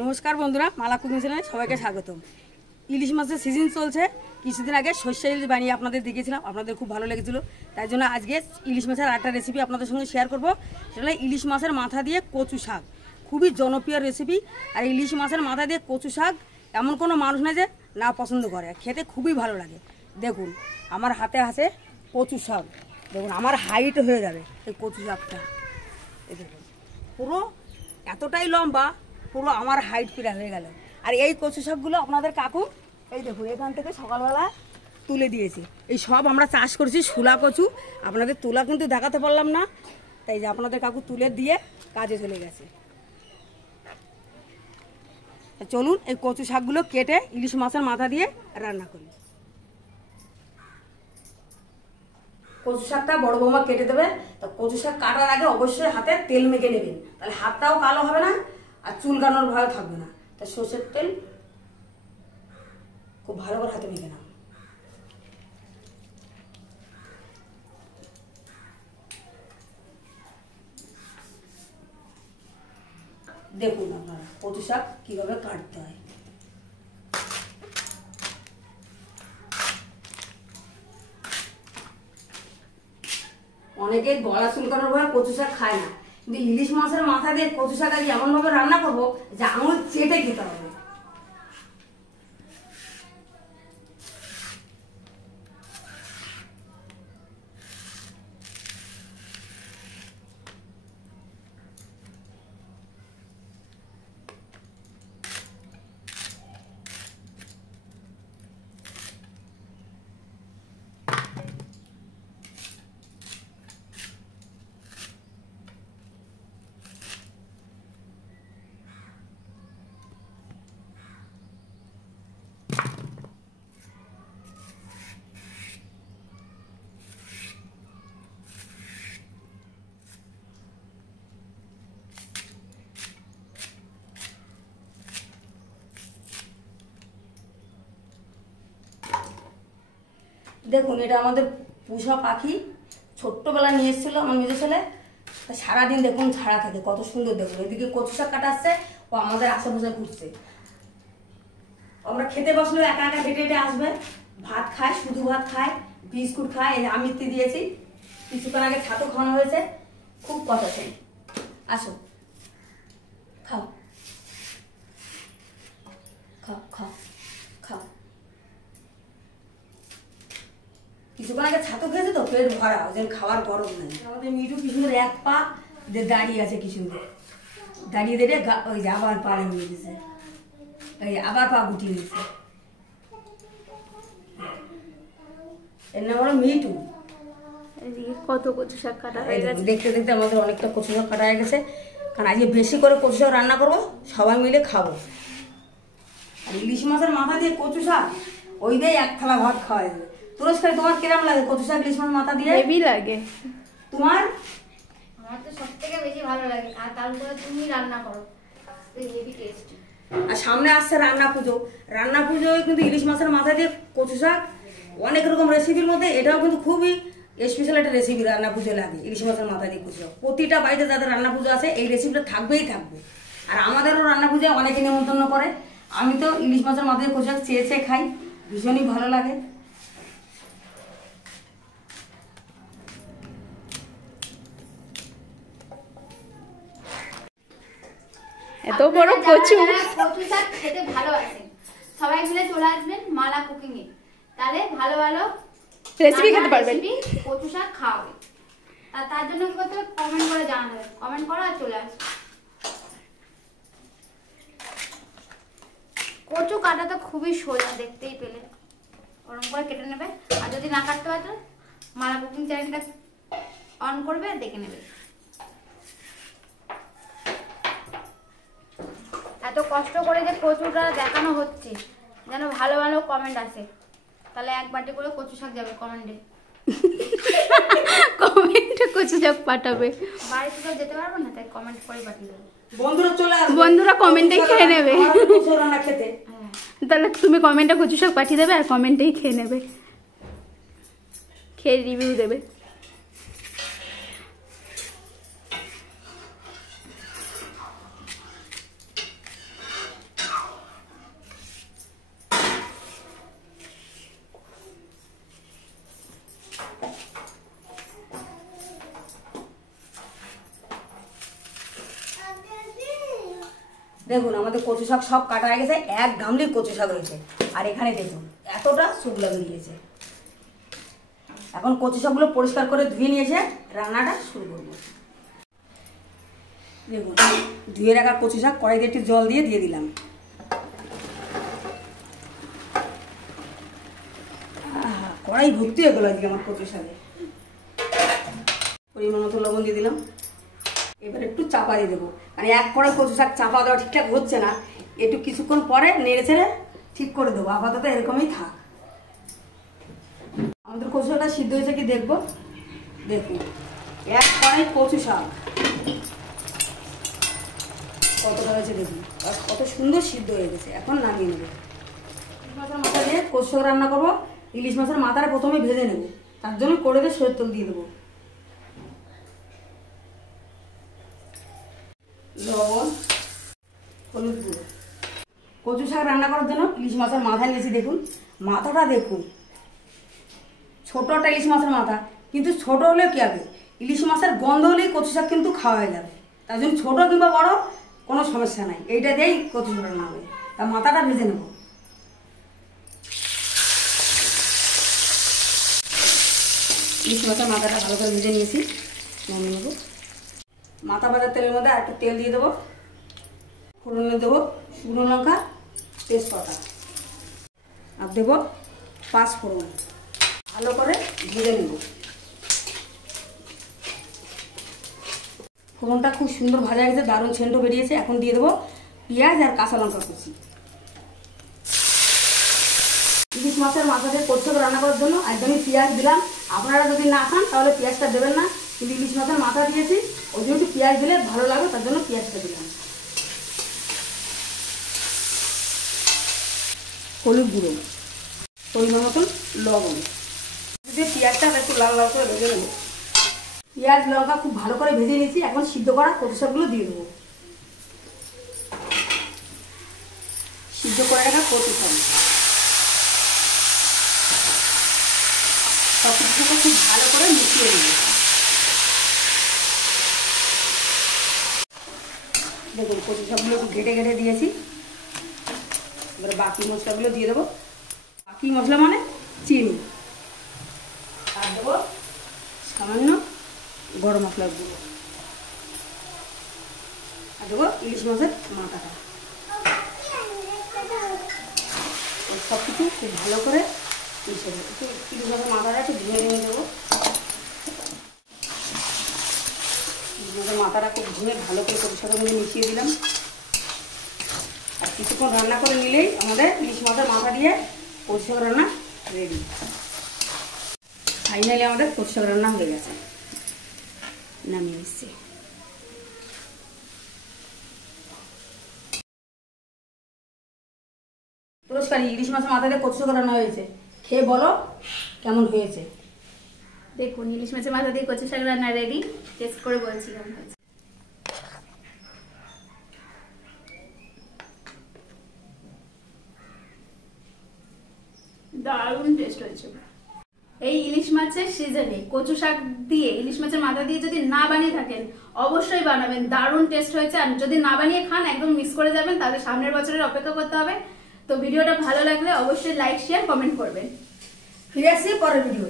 নমস্কার বন্ধুরা, মালা কুকিং চ্যানেলে সবাইকে স্বাগতম। ইলিশ মাছের সিজন চলছে। কিছুদিন আগে সর্ষে ইলিশ বানিয়ে আপনাদের দেখিয়েছিলাম, আপনাদের খুব ভালো লেগেছিল। তাই জন্য আজকে ইলিশ মাছের আরেকটা রেসিপি আপনাদের সঙ্গে শেয়ার করব। সেটা হলো ইলিশ মাছের মাথা দিয়ে কচু শাক। খুবই জনপ্রিয় রেসিপি। আর ইলিশ মাছের মাথা দিয়ে কচু শাক এমন কোনো মানুষ নেই যে না পছন্দ করে, খেতে খুবই ভালো লাগে। দেখুন আমার হাতে আছে কচু শাক, দেখুন আমার হাইট হয়ে যাবে এই কচু শাকটা। এই দেখুন পুরো এতটাই লম্বা, পুরো আমার হাইট পিরা হয়ে গেল। আর এই কচু শাকগুলো আপনাদের কাকু এই দেখুন এখান থেকে সকালবেলা তুলে দিয়েছে। এই সব আমরা চাষ করেছি শুলা কচু, আপনাদের তুলা কিন্তু দেখাতে পারলাম না, তাই যে আপনাদের কাকু তুলে দিয়ে কাজে চলে গেছে। চলুন এই কচু শাকগুলো কেটে ইলিশ মাছের মাথা দিয়ে রান্না করি। কচু শাকটা বড় বৌমা কেটে দেবে। তো কচু শাক কাটার আগে অবশ্যই হাতে তেল মেখে নেবেন, তাহলে হাতটাও কালো হবে না আর চুলকানোর ভয় থাকবে না। তা সর্ষের তেল খুব ভালো করে হাতে মেখে নাও। দেখুন আপনারা কচু শাক কিভাবে কাটতে হয়। অনেকে গলা চুলকানোর ভয়ে কচু শাক খায় না, কিন্তু ইলিশ মাছের মাথা দিয়ে কচু শাক আজ এমন ভাবে রান্না করবো যে আঙুল চেটে খেতে হবে। দেখুন এটা আমাদের পোষা পাখি, ছোট্টবেলা নিয়ে এসেছিল আমার মেজো ছেলে। তা সারাদিন দেখুন ছাড়া থাকে, কত সুন্দর দেখুন। এদিকে কচু শাক কাটা আসছে, ও আমাদের আশেপাশে ঘুরছে। আমরা খেতে বসলেও একা একা হেঁটে হেঁটে আসবে, ভাত খায়, শুধু ভাত খায়, বিস্কুট খায়। এই আমিত্তি দিয়েছি, কিছুক্ষণ আগে ছাতু খাওয়ানো হয়েছে। খুব কথা চাই, আসো খাও খাও খাও খাও। কিছুক্ষণ আগে ছাতু খেয়েছে তো পেট ভরা, ওই জন্য খাওয়ার গরম নেই। আমাদের মিঠু কি সুন্দর এক পা দাঁড়িয়ে আছে, কি সুন্দর দাঁড়িয়ে দিয়ে ওই যে আবার পা নিয়ে দিয়েছে, এই আবার পা গুটিয়ে দিয়েছে। এর নাম হলো মিঠু। কত কচু শাক কাটা হয়ে গেছে, দেখতে দেখতে আমাদের অনেকটা কচু শাক কাটা হয়ে গেছে। কারণ আজকে বেশি করে কচু শাক রান্না করবো, সবাই মিলে খাবো। আর ইলিশ মাছের মাথা দিয়ে কচু শাক ওই দিয়ে এক থালা ভাত খাওয়া যাবে। তুরস্কার তোমার কিরম লাগে কচু শাক ইলিশ মাছের মাথা দিয়ে? হেভি লাগে। তোমার? আমার তো সবথেকে বেশি ভালো লাগে, আর তারপরে তুমি রান্না করো, হেভি টেস্টি। আর সামনে আসছে রান্না পুজো। রান্না পুজোয় কিন্তু ইলিশ মাছের মাথা দিয়ে কচু শাক অনেক রকম রেসিপির মধ্যে এটাও কিন্তু খুবই স্পেশাল একটা রেসিপি। রান্না পুজো লাগে ইলিশ মাছের মাথা দিয়ে কচু শাক। প্রতিটা বাড়িতে যাদের রান্না পুজো আছে এই রেসিপিটা থাকবেই থাকবে। আর আমাদেরও রান্না পুজোয় অনেকে নিমন্ত্রণ করে। আমি তো ইলিশ মাছের মাথা দিয়ে কচু শাক চেয়ে চেয়ে খাই, ভীষণই ভালো লাগে। এত বড় কচু। কচু শাক খেতে ভালোবাসেন সবাই মিলে চলে আসবেন মালা কুকিং এ, তাহলে ভালো ভালো রেসিপি খেতে পারবেন, কচু শাক খাওয়াবে। আর তার জন্য কি করতে হবে, কমেন্ট করে জানাতে হবে, কমেন্ট করো আর চলে আসবে। কচু কাটা তো খুবই সোজা, দেখতেই পেলে ওরকম করে কেটে নেবে। আর যদি না কাটতে পারো মালা কুকিং চ্যানেলটা অন করবে, দেখে নেবে। এত কষ্ট করে যে কচুটা দেখানো হচ্ছে যেন ভালো ভালো কমেন্ট আসে, তাহলে এক বাটি করে কচু শাক যাবে কমেন্টে। কমেন্টে কচু শাক পাঠাবে। বাড়িতে তো যেতে পারবো না, তাই কমেন্ট করে পাঠিয়ে দেবো। বন্ধুরা চলে আসবে, বন্ধুরা কমেন্টেই খেয়ে নেবে। খেতে তাহলে তুমি কমেন্টে কচু শাক পাঠিয়ে দেবে আর কমেন্টেই খেয়ে নেবে, খেয়ে রিভিউ দেবে। দেখুন আমাদের কচু শাক সব কাটা হয়ে গেছে, এক গামলি কচু শাক রয়েছে। আর এখানে দেখুন এতটা শুকনো বেরিয়েছে। এখন কচু শাকগুলো পরিষ্কার করে ধুয়ে নিয়েছে, রান্নাটা শুরু করব। দেখুন ধুয়ে রাখা কচু শাক কড়াইতে একটু জল দিয়ে দিলাম। কড়াই ভর্তি হয়ে গেল আজকে আমার কচু শাকে। পরিমাণ মতো লবণ দিয়ে দিলাম। এবার একটু চাপা দিয়ে দেবো, মানে এক কড়াই কচু শাক চাপা দেওয়া ঠিকঠাক হচ্ছে না, একটু কিছুক্ষণ পরে নেড়ে ছেড়ে ঠিক করে দেবো। আপাতত এরকমই থাক। আমাদের কচু শাকটা সিদ্ধ হয়েছে কি দেখবো। দেখুন এক কড়াই কচু শাক কতটা হয়েছে দেখুন, কত সুন্দর সিদ্ধ হয়ে গেছে। এখন নামিয়ে নেবো। ইলিশ মাছের মাথা দিয়ে কচু শাক রান্না করবো। ইলিশ মাছের মাথাটা প্রথমে ভেজে নেবো, তার জন্য কড়াইতে সরিষার তেল দিয়ে দেবো। লবণ, হলুদ গুঁড়ো। কচু শাক রান্না করার জন্য ইলিশ মাছের মাথা নিয়েছি। দেখুন মাথাটা দেখুন, ছোট একটা ইলিশ মাছের মাথা, কিন্তু ছোট হলেও কি হবে, ইলিশ মাছের গন্ধ হলেই কচু শাক কিন্তু খাওয়া হয়ে যাবে। তার জন্য ছোট কিংবা বড় কোনো সমস্যা নাই, এইটা দিয়েই কচু শাক রান্না হবে। তা মাথাটা ভেজে নেব। ইলিশ মাছের মাথাটা ভালো করে ভেজে নিয়েছি, নামিয়ে নেব। মাথা ভাজার তেলের মধ্যে আর একটু তেল দিয়ে দেবো। ফোড়নে দেবো শুকনো লঙ্কা, তেজপাতা, আর দেবো 5 ফোড়ন। ভালো করে ভেজে নেব। ফোড়নটা খুব সুন্দর ভাজা গেছে, দারুণ সেন্ট বেরিয়েছে। এখন দিয়ে দেবো পেঁয়াজ আর কাঁচা লঙ্কা কুচি। ইলিশ মাছের মাথা দিয়ে কচু শাক রান্না করার জন্য একদমই পেঁয়াজ দিলাম। আপনারা যদি না খান তাহলে পেঁয়াজটা দেবেন না, কিন্তু ইলিশ মাছের মাথা দিয়েছি ওই জন্য একটু পেঁয়াজ দিলে ভালো লাগবে, তার জন্য পেঁয়াজটা দিলাম। হলুদ গুঁড়ো, পরিমাণ মতন লবণ দিয়ে পেঁয়াজটা একটু লাল লাল করে ভেজে নেব। পেঁয়াজ লঙ্কা খুব ভালো করে ভেজে নিয়েছি। এখন সিদ্ধ করা কচু শাকগুলো দিয়ে দেবো। সিদ্ধ করে রাখা কচু শাক সব কিছুকে খুব ভালো করে মিশিয়ে নেব। দেখুন কচু শাকগুলো একটু ঘেটে ঘেটে দিয়েছি। এবার বাকি মশলাগুলো দিয়ে দেবো। বাকি মশলা মানে চিনি, আর দেবো সামান্য গরম মশলার গুঁড়ো, আর দেবো ইলিশ মাছের মাথাটা। সব কিছু খুব ভালো করে মিশিয়ে দেবো। একটু ইলিশ মাছের মাথাটা একটু ধুয়ে নিয়ে দেবো। ইলিশ মাছের মাথাটা খুব ধুয়ে ভালো করে কচু শাকের মধ্যে মিশিয়ে দিলাম। আর কিছুক্ষণ রান্না করে নিলেই আমাদের ইলিশ মাছের মাথা দিয়ে কচু শাক রান্না রেডি। ফাইনালি আমাদের কচু শাক রান্না হয়ে গেছে, নামিয়ে নিচ্ছি। পুরস্কার ইলিশ মাছের মাথা দিয়ে কচু শাক রান্না হয়েছে, খেয়ে বলো কেমন হয়েছে। দেখুন ইলিশ মাছের মাথা দিয়ে কচু শাক রান্না রেডি। টেস্ট করে বলছি কেমন হয়েছে। দারুণ টেস্ট হয়েছে। এই ইলিশ মাছের সিজনে কচু শাক দিয়ে ইলিশ মাছের মাথা দিয়ে যদি না বানিয়ে থাকেন অবশ্যই বানাবেন, দারুণ টেস্ট হয়েছে। আর যদি না বানিয়ে খান একদম মিস করে যাবেন, তাহলে সামনের বছরের অপেক্ষা করতে হবে। তো ভিডিওটা ভালো লাগলে অবশ্যই লাইক শেয়ার কমেন্ট করবেন। ফিরে আসছি পরের ভিডিও।